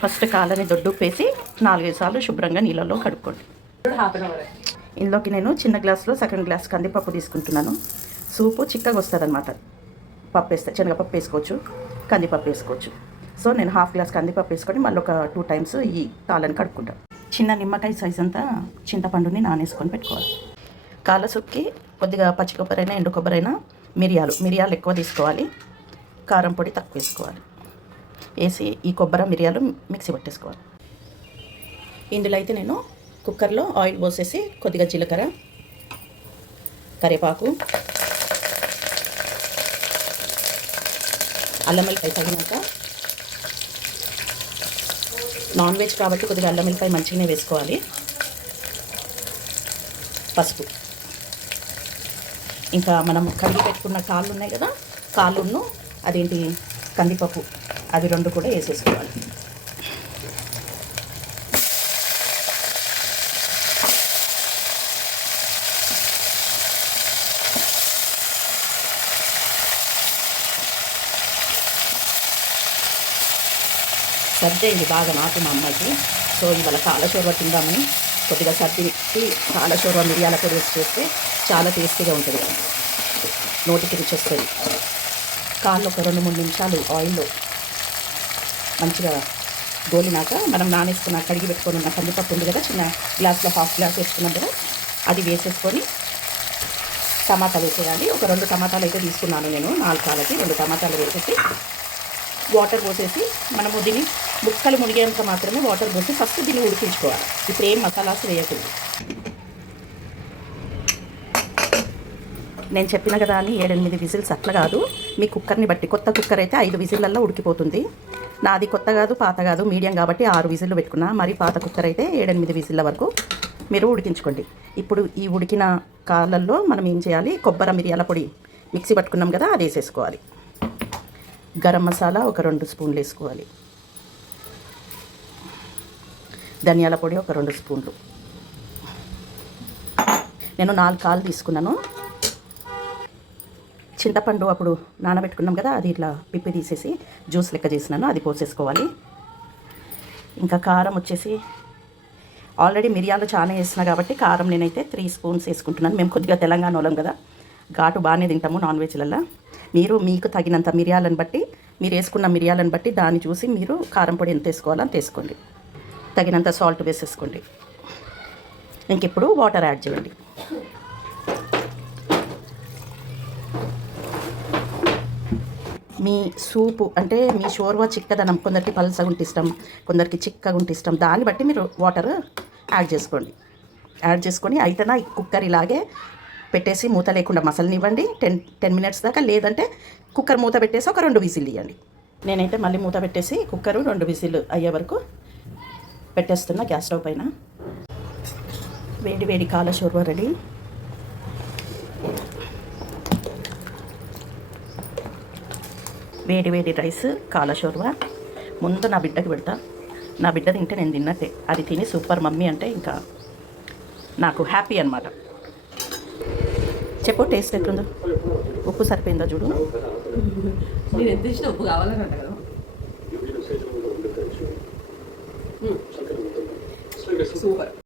First కాళ్ళని దొడ్డుప్పేసి 4-5 సార్లు శుభ్రంగా నీళ్ళలో కడుక్కోండి. ఇందులోకి నేను చిన్న గ్లాసులో సగం గ్లాస్ కందిపప్పు తీసుకుంటున్నాను. సూపు చిక్కగా వస్తుంది అనమాట. పప్పు వేస్తే శనగపప్పు వేసుకోవచ్చు, కందిపప్పు వేసుకోవచ్చు. సో నేను హాఫ్ గ్లాస్ కందిపప్పు వేసుకొని మళ్ళీ ఒక 2 టైమ్స్ ఈ కాళ్ళని కడుక్కుంటాను. చిన్న నిమ్మకాయ సైజ్ అంతా చింతపండుని నానేసుకొని పెట్టుకోవాలి. కాళ్ళ సూప్కి కొద్దిగా పచ్చి కొబ్బరి అయినా ఎండు కొబ్బరి అయినా మిరియాలు ఎక్కువ తీసుకోవాలి. కారం పొడి తక్కువ వేసుకోవాలి. వేసి ఈ కొబ్బరి మిరియాలు మిక్సీ పట్టేసుకోవాలి. ఇందులో అయితే నేను కుక్కర్లో ఆయిల్ పోసేసి కొద్దిగా జీలకర్ర, కరివేపాకు, అల్లం వెల్లిపాయ తగినంత, నాన్ వెజ్ కాబట్టి కొద్దిగా అల్లం వెల్లిపాయ మంచిగానే వేసుకోవాలి, పసుపు, ఇంకా మనం కడిగి పెట్టుకున్న కాళ్ళు ఉన్నాయి కదా, కాళ్ళును అదేంటి కందిపప్పు అవి 2 కూడా వేసేసుకోవాలి. సర్ది అయింది బాగా నాకు మా అమ్మాయికి. సో ఇవాళ కాళ్ళ తిందామని కొద్దిగా సర్దికి కాళ్ళ మిరియాల పొడి వేసి చేస్తే చాలా టేస్టీగా ఉంటుంది. నోటికి రుచి వస్తుంది. కాళ్ళు ఒక 2-3 నిమిషాలు ఆయిల్లో మంచిగా గోలినాక మనం నానేసుకున్న కడిగి పెట్టుకొని ఉన్న కందిపప్పు ఉంది కదా, చిన్న గ్లాస్లో హాఫ్ గ్లాస్ వేసుకున్నాం కదా, అది వేసేసుకొని టమాటా వేసేయాలి. ఒక 2 టమాటాలు అయితే తీసుకున్నాను నేను. 4 కాళ్ళకి 2 టమాటాలు వేసేసి వాటర్ పోసేసి మనము దీన్ని ముక్కలు మునిగేంత మాత్రమే వాటర్ పోసి ఫస్ట్ దీన్ని ఉడికించుకోవాలి. ఇప్పుడు ఏం మసాలాస్ వేయకూడదు. నేను చెప్పిన కదా అని 7-8 విజిల్స్ అట్లా కాదు, మీ కుక్కర్ని బట్టి. కొత్త కుక్కర్ అయితే 5 విజిల్లల్లో ఉడికిపోతుంది. నాది కొత్త కాదు పాత కాదు, మీడియం కాబట్టి 6 విజిల్లు పెట్టుకున్నా. మరి పాత కుక్కర్ అయితే 7-8 విజిల్ల వరకు మీరు ఉడికించుకోండి. ఇప్పుడు ఈ ఉడికిన కాళ్ళల్లో మనం ఏం చేయాలి, కొబ్బరి మిరియాల పొడి మిక్సీ పట్టుకున్నాం కదా, అది వేసేసుకోవాలి. గరం మసాలా ఒక 2 స్పూన్లు వేసుకోవాలి. ధనియాల పొడి ఒక 2 స్పూన్లు. నేను 4 కాళ్ళు తీసుకున్నాను. చింతపండు అప్పుడు నానబెట్టుకున్నాం కదా, అది ఇట్లా పిప్పి తీసేసి జ్యూస్ లెక్క చేసినాను, అది పోసేసుకోవాలి. ఇంకా కారం వచ్చేసి ఆల్రెడీ మిరియాలు చాలా వేసినా కాబట్టి కారం నేనైతే 3 స్పూన్స్ వేసుకుంటున్నాను. మేము కొద్దిగా తెలంగాణ వాళ్ళం కదా, ఘాటు బాగానే తింటాము నాన్ వెజ్లల్లో. మీరు మీకు తగినంత మిరియాలను బట్టి, మీరు వేసుకున్న మిరియాలను బట్టి దాన్ని చూసి మీరు కారం పొడి ఎంత వేసుకోవాలో అంత వేసుకోండి. తగినంత సాల్ట్ వేసేసుకోండి. ఇంక ఇప్పుడు వాటర్ యాడ్ చేయండి. మీ సూపు అంటే మీ షోర్వా చిక్కదనం, కొందరికి పల్సగా ఉంటే ఇష్టం, కొందరికి చిక్కగా ఉంటే ఇష్టం, దాన్ని బట్టి మీరు వాటర్ యాడ్ చేసుకోండి. యాడ్ చేసుకొని అయితేనా కుక్కర్ ఇలాగే పెట్టేసి మూత లేకుండా మసలనివ్వండి 10 మినిట్స్ దాకా. లేదంటే కుక్కర్ మూత పెట్టేసి ఒక 2 విజిల్ ఇవ్వండి. నేనైతే మళ్ళీ మూత పెట్టేసి కుక్కరు 2 విజిల్ అయ్యే వరకు పెట్టేస్తున్నా గ్యాస్ స్టవ్ పైన. వేడి వేడి కాళ్ళ షోర్వా రెడీ. వేడి వేడి రైస్ కాళ్ళ షోర్వా ముందు నా బిడ్డకి పెడతా. నా బిడ్డ తింటే నేను తిన్నట్టే. అది తిని సూపర్ మమ్మీ అంటే ఇంకా నాకు హ్యాపీ అనమాట. చెప్పు టేస్ట్ ఎట్లుందో, ఉప్పు సరిపోయిందో చూడు. నేను ఎంత ఇచ్చిన ఉప్పు కావాలని అంట కదా. సూపర్.